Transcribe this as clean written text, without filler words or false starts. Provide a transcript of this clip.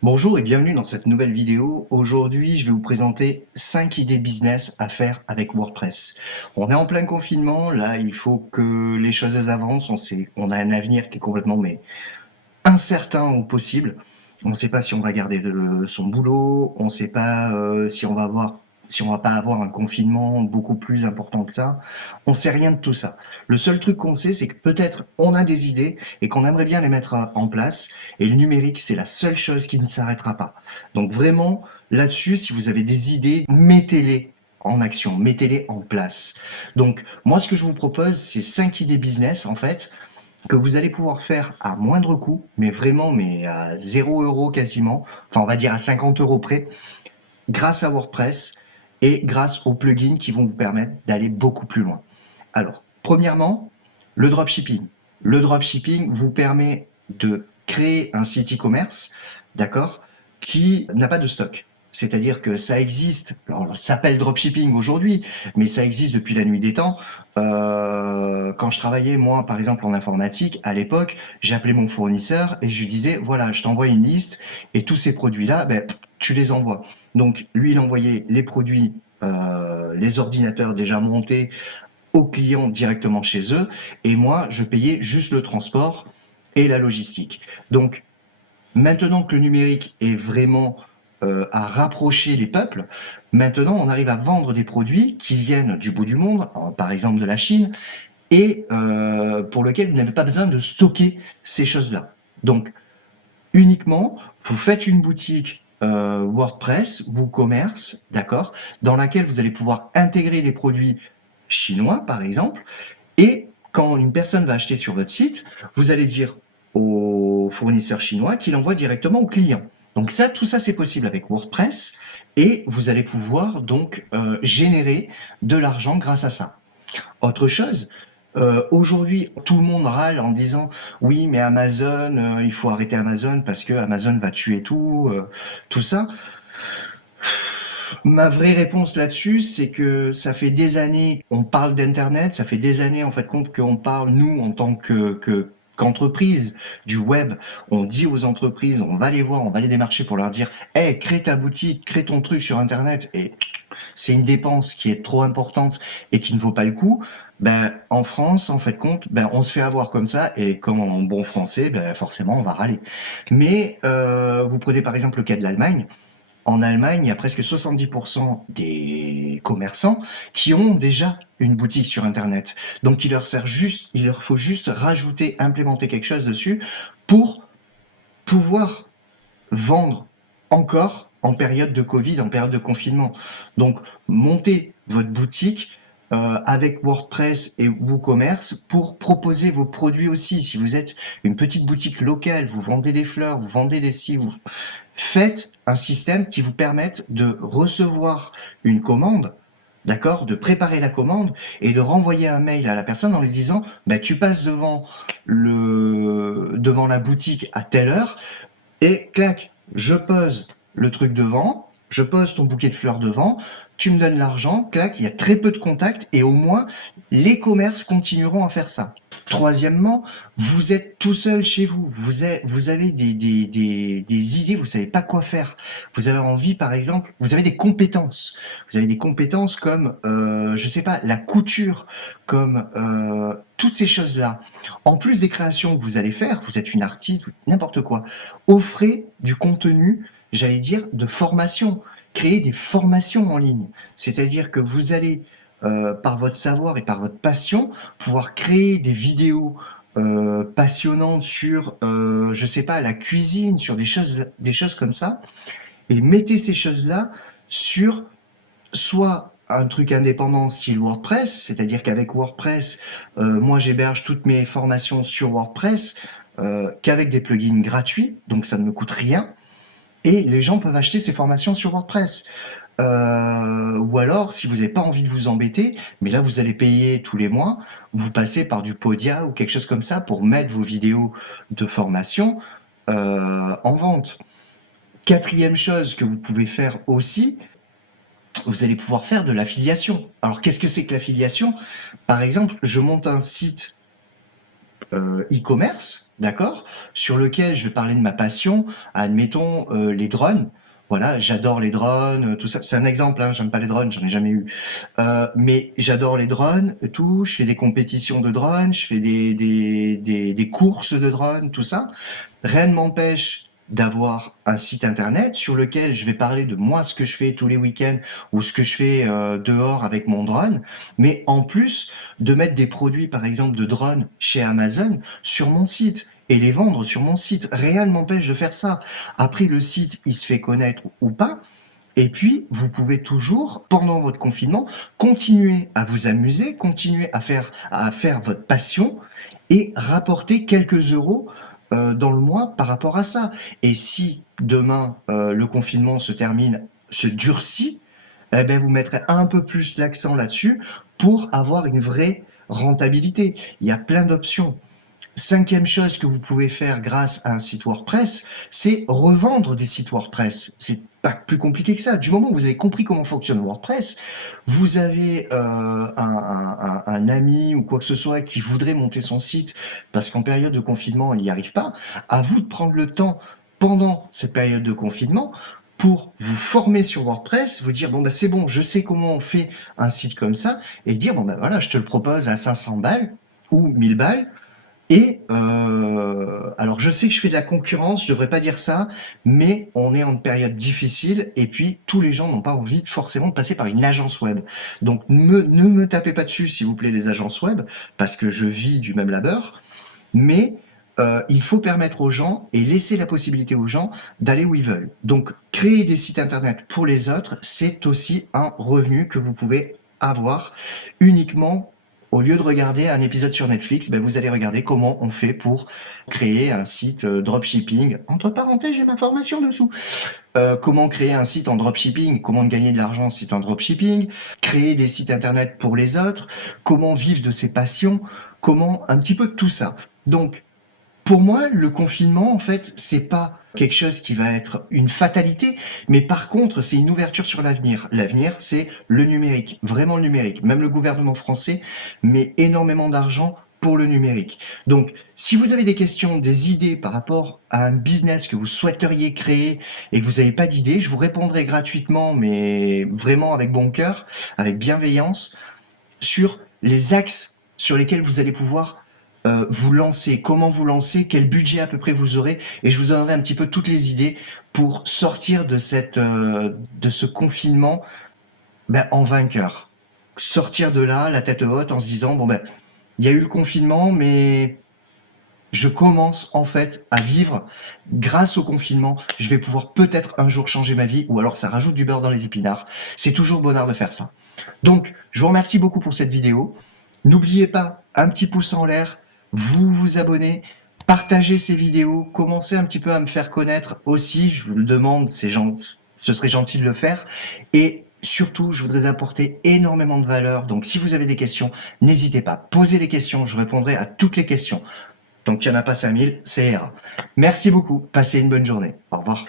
Bonjour et bienvenue dans cette nouvelle vidéo. Aujourd'hui, je vais vous présenter 5 idées business à faire avec WordPress. On est en plein confinement, là, il faut que les choses elles avancent. On a un avenir qui est complètement incertain au possible. On ne sait pas si on va garder son boulot, on ne sait pas si on va pas avoir un confinement beaucoup plus important que ça. On ne sait rien de tout ça. Le seul truc qu'on sait, c'est que peut-être on a des idées et qu'on aimerait bien les mettre en place. Et le numérique, c'est la seule chose qui ne s'arrêtera pas. Donc vraiment, là-dessus, si vous avez des idées, mettez-les en action, mettez-les en place. Donc moi, ce que je vous propose, c'est 5 idées business, en fait, que vous allez pouvoir faire à moindre coût, mais vraiment, mais à 0 € quasiment, enfin on va dire à 50 € près, grâce à WordPress et grâce aux plugins qui vont vous permettre d'aller beaucoup plus loin. Alors, premièrement, le dropshipping. Le dropshipping vous permet de créer un site e-commerce, d'accord, qui n'a pas de stock. C'est-à-dire que ça existe, alors ça s'appelle dropshipping aujourd'hui, mais ça existe depuis la nuit des temps. Quand je travaillais, moi, par exemple, en informatique, à l'époque, j'appelais mon fournisseur et je lui disais, voilà, je t'envoie une liste et tous ces produits-là, ben, tu les envoies. Donc, lui, il envoyait les produits, les ordinateurs déjà montés aux clients directement chez eux, et moi, je payais juste le transport et la logistique. Donc, maintenant que le numérique est vraiment à rapprocher les peuples, maintenant on arrive à vendre des produits qui viennent du bout du monde, par exemple de la Chine, et pour lesquels vous n'avez pas besoin de stocker ces choses-là. Donc uniquement, vous faites une boutique WordPress, WooCommerce, d'accord, dans laquelle vous allez pouvoir intégrer des produits chinois, par exemple, et quand une personne va acheter sur votre site, vous allez dire au fournisseur chinois qu'il envoie directement au client. Donc ça, tout ça, c'est possible avec WordPress, et vous allez pouvoir donc générer de l'argent grâce à ça. Autre chose, aujourd'hui, tout le monde râle en disant oui, mais Amazon, il faut arrêter Amazon parce que Amazon va tuer tout ça. Ma vraie réponse là-dessus, c'est que ça fait des années qu'on parle d'Internet, ça fait des années en fait compte qu'on parle, nous, en tant qu'entreprise du web, on dit aux entreprises, on va les voir, on va les démarcher pour leur dire, hey, crée ta boutique, crée ton truc sur Internet, et c'est une dépense qui est trop importante et qui ne vaut pas le coup. Ben, en France, en fait compte, ben, on se fait avoir comme ça, et comme en bon français, ben, forcément, on va râler. Mais vous prenez par exemple le cas de l'Allemagne. En Allemagne, il y a presque 70% des commerçants qui ont déjà une boutique sur Internet. Donc il leur faut juste rajouter, implémenter quelque chose dessus pour pouvoir vendre encore en période de Covid, en période de confinement. Donc montez votre boutique avec WordPress et WooCommerce pour proposer vos produits aussi. Si vous êtes une petite boutique locale, vous vendez des fleurs, vous vendez des cires, faites un système qui vous permette de recevoir une commande, d'accord, de préparer la commande et de renvoyer un mail à la personne en lui disant bah, tu passes devant la boutique à telle heure et clac, je pose le truc devant, je pose ton bouquet de fleurs devant, tu me donnes l'argent, clac, il y a très peu de contacts et au moins les commerces continueront à faire ça. Troisièmement, vous êtes tout seul chez vous, vous avez des idées, vous savez pas quoi faire. Vous avez envie, par exemple, vous avez des compétences. Vous avez des compétences comme, je sais pas, la couture, comme toutes ces choses-là. En plus des créations que vous allez faire, vous êtes une artiste, n'importe quoi. Offrez du contenu, j'allais dire, de formation. Créez des formations en ligne. C'est-à-dire que vous allez, par votre savoir et par votre passion, pouvoir créer des vidéos passionnantes sur, je sais pas, la cuisine, sur des choses comme ça, et mettez ces choses-là sur soit un truc indépendant style WordPress, c'est-à-dire qu'avec WordPress, moi j'héberge toutes mes formations sur WordPress, qu'avec des plugins gratuits, donc ça ne me coûte rien, et les gens peuvent acheter ces formations sur WordPress. Ou alors, si vous n'avez pas envie de vous embêter, mais là vous allez payer tous les mois, vous passez par du Podia ou quelque chose comme ça pour mettre vos vidéos de formation en vente. Quatrième chose que vous pouvez faire aussi, vous allez pouvoir faire de l'affiliation. Alors qu'est-ce que c'est que l'affiliation? Par exemple, je monte un site e-commerce, d'accord? Sur lequel je vais parler de ma passion, admettons, les drones. Voilà, j'adore les drones, tout ça. C'est un exemple, hein, j'aime pas les drones, j'en ai jamais eu. Mais j'adore les drones, tout. Je fais des compétitions de drones, je fais des courses de drones, tout ça. Rien ne m'empêche d'avoir un site internet sur lequel je vais parler de moi, ce que je fais tous les week-ends ou ce que je fais dehors avec mon drone, mais en plus de mettre des produits, par exemple, de drone chez Amazon sur mon site et les vendre sur mon site. Rien ne m'empêche de faire ça. Après, le site, il se fait connaître ou pas. Et puis, vous pouvez toujours, pendant votre confinement, continuer à vous amuser, continuer à faire votre passion et rapporter quelques euros dans le mois par rapport à ça. Et si demain le confinement se termine, se durcit, eh ben vous mettrez un peu plus l'accent là-dessus pour avoir une vraie rentabilité. Il y a plein d'options. Cinquième chose que vous pouvez faire grâce à un site WordPress, c'est revendre des sites WordPress. C'est pas plus compliqué que ça. Du moment où vous avez compris comment fonctionne WordPress, vous avez un ami ou quoi que ce soit qui voudrait monter son site parce qu'en période de confinement, il n'y arrive pas. À vous de prendre le temps pendant cette période de confinement pour vous former sur WordPress, vous dire bon bah c'est bon, je sais comment on fait un site comme ça, et dire bon bah voilà, je te le propose à 500 balles ou 1000 balles. Et alors je sais que je fais de la concurrence, je devrais pas dire ça, mais on est en période difficile et puis tous les gens n'ont pas envie forcément de passer par une agence web. Donc ne me tapez pas dessus s'il vous plaît les agences web, parce que je vis du même labeur, mais il faut permettre aux gens et laisser la possibilité aux gens d'aller où ils veulent. Donc créer des sites internet pour les autres, c'est aussi un revenu que vous pouvez avoir uniquement. Au lieu de regarder un épisode sur Netflix, ben vous allez regarder comment on fait pour créer un site dropshipping. Entre parenthèses, j'ai ma formation dessous. Comment créer un site en dropshipping, comment gagner de l'argent en site en dropshipping, créer des sites internet pour les autres, comment vivre de ses passions, comment un petit peu de tout ça. Donc pour moi, le confinement, en fait, c'est pas quelque chose qui va être une fatalité, mais par contre, c'est une ouverture sur l'avenir. L'avenir, c'est le numérique, vraiment le numérique. Même le gouvernement français met énormément d'argent pour le numérique. Donc, si vous avez des questions, des idées par rapport à un business que vous souhaiteriez créer et que vous n'avez pas d'idée, je vous répondrai gratuitement, mais vraiment avec bon cœur, avec bienveillance, sur les axes sur lesquels vous allez pouvoir vous lancer, comment vous lancer, quel budget à peu près vous aurez, et je vous donnerai un petit peu toutes les idées pour sortir de ce confinement en vainqueur. Sortir de là, la tête haute, en se disant bon ben, il y a eu le confinement, mais je commence en fait à vivre grâce au confinement. Je vais pouvoir peut-être un jour changer ma vie, ou alors ça rajoute du beurre dans les épinards. C'est toujours bonheur de faire ça. Donc, je vous remercie beaucoup pour cette vidéo. N'oubliez pas, un petit pouce en l'air, vous vous abonnez, partagez ces vidéos, commencez un petit peu à me faire connaître aussi, je vous le demande, ce serait gentil de le faire. Et surtout, je voudrais apporter énormément de valeur. Donc, si vous avez des questions, n'hésitez pas, posez les questions, je répondrai à toutes les questions. Donc, il n'y en a pas 5000, c'est ira. Merci beaucoup, passez une bonne journée. Au revoir.